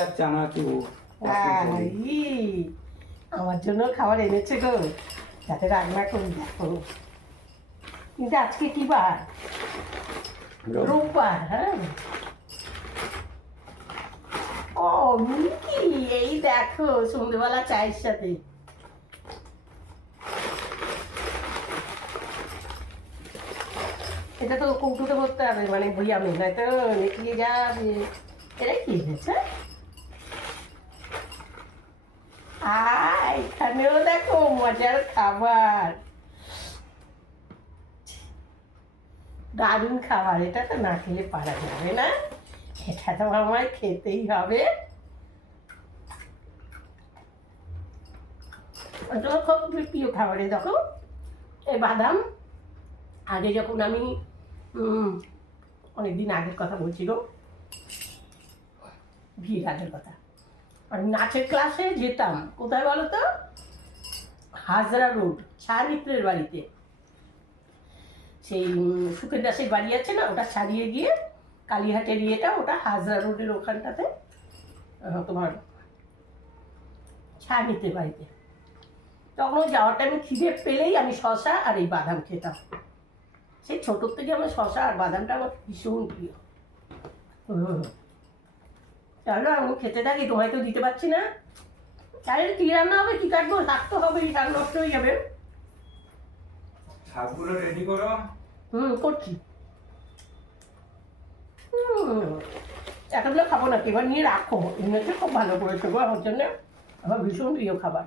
আর চানাচুর। আমার জন্য খাবার এনেছে গো, যাতে রান্না করি। দেখো কিন্তু আজকে কি বার? রোববার। হ্যাঁ, ও নিকি, এই দেখো সন্ধ্যেবেলা চায়ের সাথে। এটা তো কৌটোতে করতে হবে, মানে বইয়ামে, নাই তো নিয়ে যাবে। এটা কি হয়েছে? এখানেও দেখো মজার খাবার, দারুণ খাবার। এটা তো না খেলে পারা যাবে না, এটা তো আমায় খেতেই হবে। ওটা খুব প্রিয় খাবারে। দেখো এই বাদাম, আগে যখন আমি অনেকদিন আগের কথা বলছি গো, বিয়ের আগের কথা, আমি নাচের ক্লাসে যেতাম কোথায় বলো তো? হাজরা রোড, ছায়া মিত্রের বাড়িতে। সেই সুখের দাসের বাড়ি আছে না, ওটা ছাড়িয়ে গিয়ে কালীহাটের ইয়েটা, ওটা হাজরা রোডের ওখানটাতে তোমার ছায়া মিত্রের বাড়িতে। তখন যাওয়ার টাইমে খিদে পেলেই আমি শশা আর এই বাদাম খেতাম। সেই ছোটোর থেকে আমার শশা আর বাদামটা আমার ভীষণ প্রিয়। চলো আমি খেতে থাকি, তোমায় তো দিতে পারছি না। চালের কি রান্না হবে, কি কাটবো? শাক তো হবে, শাক নষ্ট হয়ে যাবে। শাকগুলো রেডি করো। করছি। এতগুলো খাবো না, এবার নিয়ে রাখো। এমনিতে খুব ভালো করেছো গো আমার জন্য, আমার ভীষণ প্রিয় খাবার।